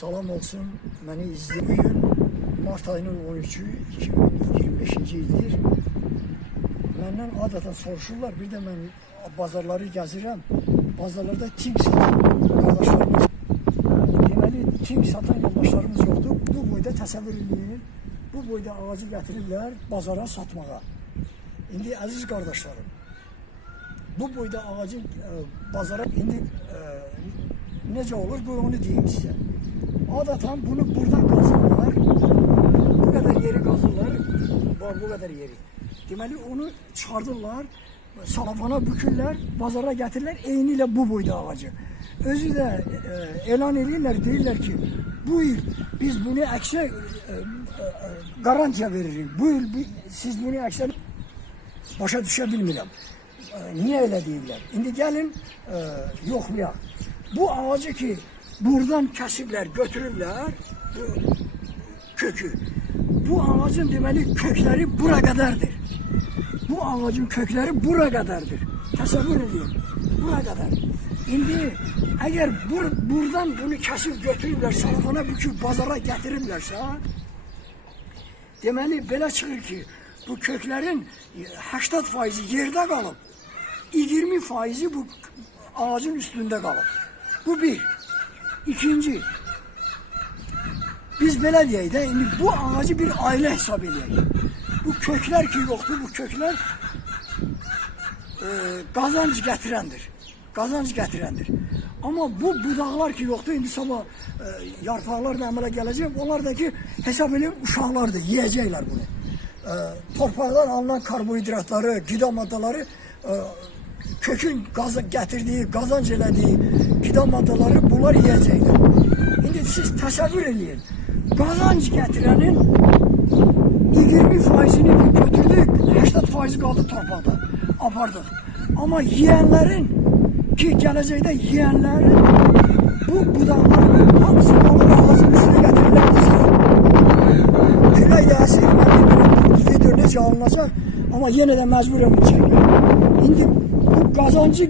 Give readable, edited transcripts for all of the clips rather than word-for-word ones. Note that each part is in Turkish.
Salam olsun, beni izleyin. Bugün Mart ayının 13'ü 2025. ildir. Benden adeta soruşurlar. Bir de ben bazarları gezirəm. Bazarlarda ting satan kardeşlerimiz, deməli ting satan yoldaşlarımız yoktu. Bu boyda təsəvvür edin. Bu boyda ağacı gətiriblər bazara satmağa. İndi əziz kardeşlerim, bu boyda ağacın bazara indi necə olur, bu onu diyeyim size. Adatan bunu buradan kazırlar, bu kadar yeri kazırlar, var bu kadar yeri. Deməli onu çıxardırlar, salafana bükürlər, bazara gətirirlər, eyniyle bu boyda ağacı. Özü de elan edirlər, deyirlər ki, bu il biz bunu əksə garantiya veririk. Bu il siz bunu əksə başa düşə bilmirəm. Niye öyle deyirlər? İndi gəlin yoxlayaq. Bu ağacı ki buradan kesibler, götürürler bu kökü. Bu ağacın deməli kökleri bura kadardır. Bu ağacın kökleri bura kadardır. Təsəvvür edin, bura kadar. İndi eğer buradan bunu kesip götürürler, salafana büküp bazara getirirlerse, deməli belə çıxır ki, bu köklerin 80% yerde kalıp, 20% bu ağacın üstünde kalır. Bu bir. İkinci, biz belə deyək də, indi bu ağacı bir aile hesab edək. Bu kökler ki yoktur, bu kökler qazanc gətirəndir. Qazanc gətirəndir. Ama bu budaqlar ki yoktur, indi sabah yarpaqlar da əmələ gələcək, onlar da ki hesab edin uşaqlardır, yiyəcəklər bunu. Torpaqdan alınan karbohidratları, qida maddeleri, kökün getirdiği, kazanc elədiği qida maddeleri bunlar yiyəcəklər. İndi siz təsəvvür edin, kazanc gətirənin 20%'ni götürdük, 80% kaldı torpaqda, apardıq. Ama yiyenlerin ki gələcəkdə yiyenlerin bu budaqların hamısı alır ağacın üstüne gətirirlər qızır. Külək yəsi, video necə alınacaq, ama yenə də məcburəm bu çəkmək. İndi bu kazancı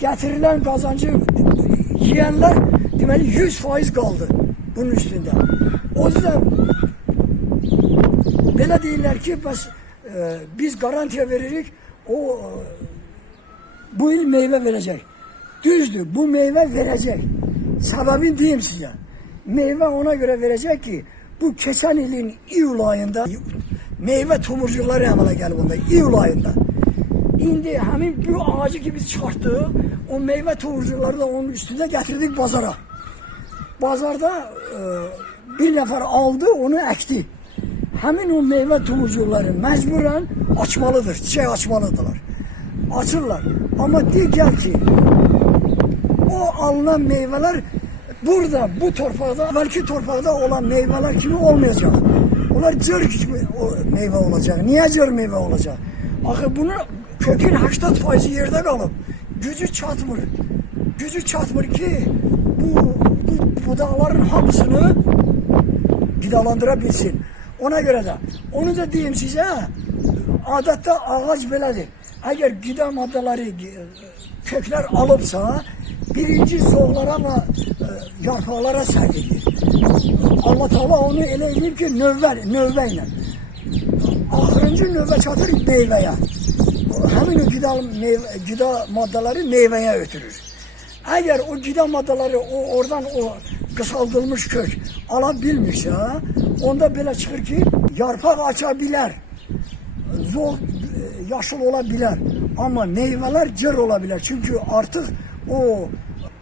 getirilen kazancı yiyenler deməli 100% kaldı bunun üstünde. O yüzden belə deyirlər ki, biz garantiya veririk, o bu il meyve verecek. Düzdür, bu meyve verecek. Sebebini diyeyim size. Meyve ona göre verecek ki, bu keçən ilin iyul ayında meyve tomurcukları əmələ gəlib onda, iyul ayında. İndi həmin bu ağacı ki biz çıxartdıq, o meyve tomurcukları da onun üstünde getirdik bazara. Bazarda bir nefer aldı, onu əkdi. Həmin o meyve tomurcukları mecburen açmalıdır, çiçek açmalıdırlar. Açırlar. Ama digər ki, o alınan meyveler burada, bu torpaqda, belki torpaqda olan meyveler kimi olmayacak. Onlar cır meyve olacak. Niye cır meyve olacak? Axı bunu kökün 80% yerde kalıp gücü çatmır. Gücü çatmır ki bu budaqların hamısını qidalandırabilsin. Ona göre de onu da diyeyim size, adette ağaç belədir. Eğer qida maddeleri kökler alıpsa birinci zoğlara ve yarpaqlara sərf edir. Allah Teala onu elə edir ki növbə ilə. Axırıncı növbə çatır meyvəyə. Həmin o qida maddeleri meyvəyə ötürür. Eğer o qida maddeleri oradan o kısaldılmış kök alabilmişse, onda belə çıxır ki yarpaq aça bilər, zoğ yaşıl olabilir ama meyveler cır olabilir. Çünkü artık o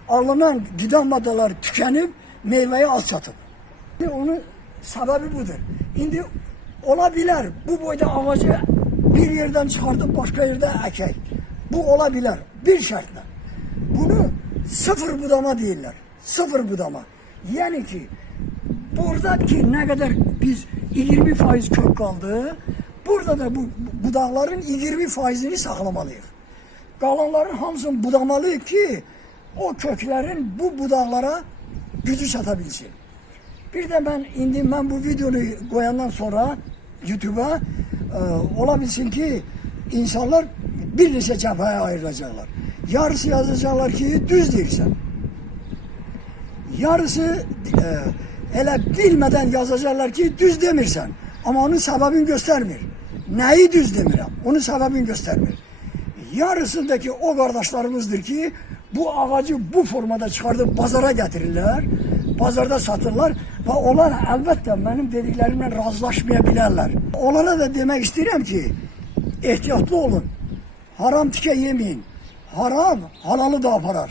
alınan gıda maddeleri tükenip meyveyi az satıp. Onun sebebi budur. Şimdi olabilir bu boyda ağacı bir yerden çıkartıp başka yerde ekey. Bu olabilir bir şartla. Bunu sıfır budama değiller. Sıfır budama. Yani ki buradaki ne kadar biz 20% kök kaldı. Burada da bu budaqların 20%'ni saxlamalıyıq. Qalanların hamısını budamalıyıq ki o köklerin bu budaqlara gücü çatabilsin. Bir de ben bu videonu koyandan sonra YouTube'a olabilsin ki insanlar bir neçə cəbhəyə ayrılacaqlar. Yarısı yazacaklar ki düz deyirsən. Yarısı elə bilmədən yazacaklar ki düz demirsən. Ama onun sebebini göstermir. Neyi düz demirəm? Onun sebebini göstermir. Yarısındaki o kardeşlerimizdir ki bu ağacı bu formada çıkartıp pazara getirirler. Pazarda satırlar ve onlar elbette benim dediklerimle razılaşmayabilirler. Onlara da demek isterim ki ehtiyatlı olun. Haram tike yemeyin. Haram halalı da aparar.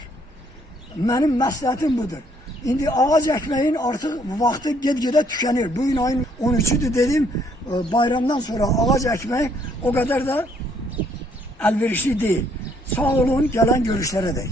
Benim məsləhətim budur. İndi ağac ekmeğin artık vakti get-gedə tükenir. Bugün ayın 13'üdür dedim. Bayramdan sonra ağac ekmeği o kadar da elverişli değil. Sağ olun, gelen görüşlere dek.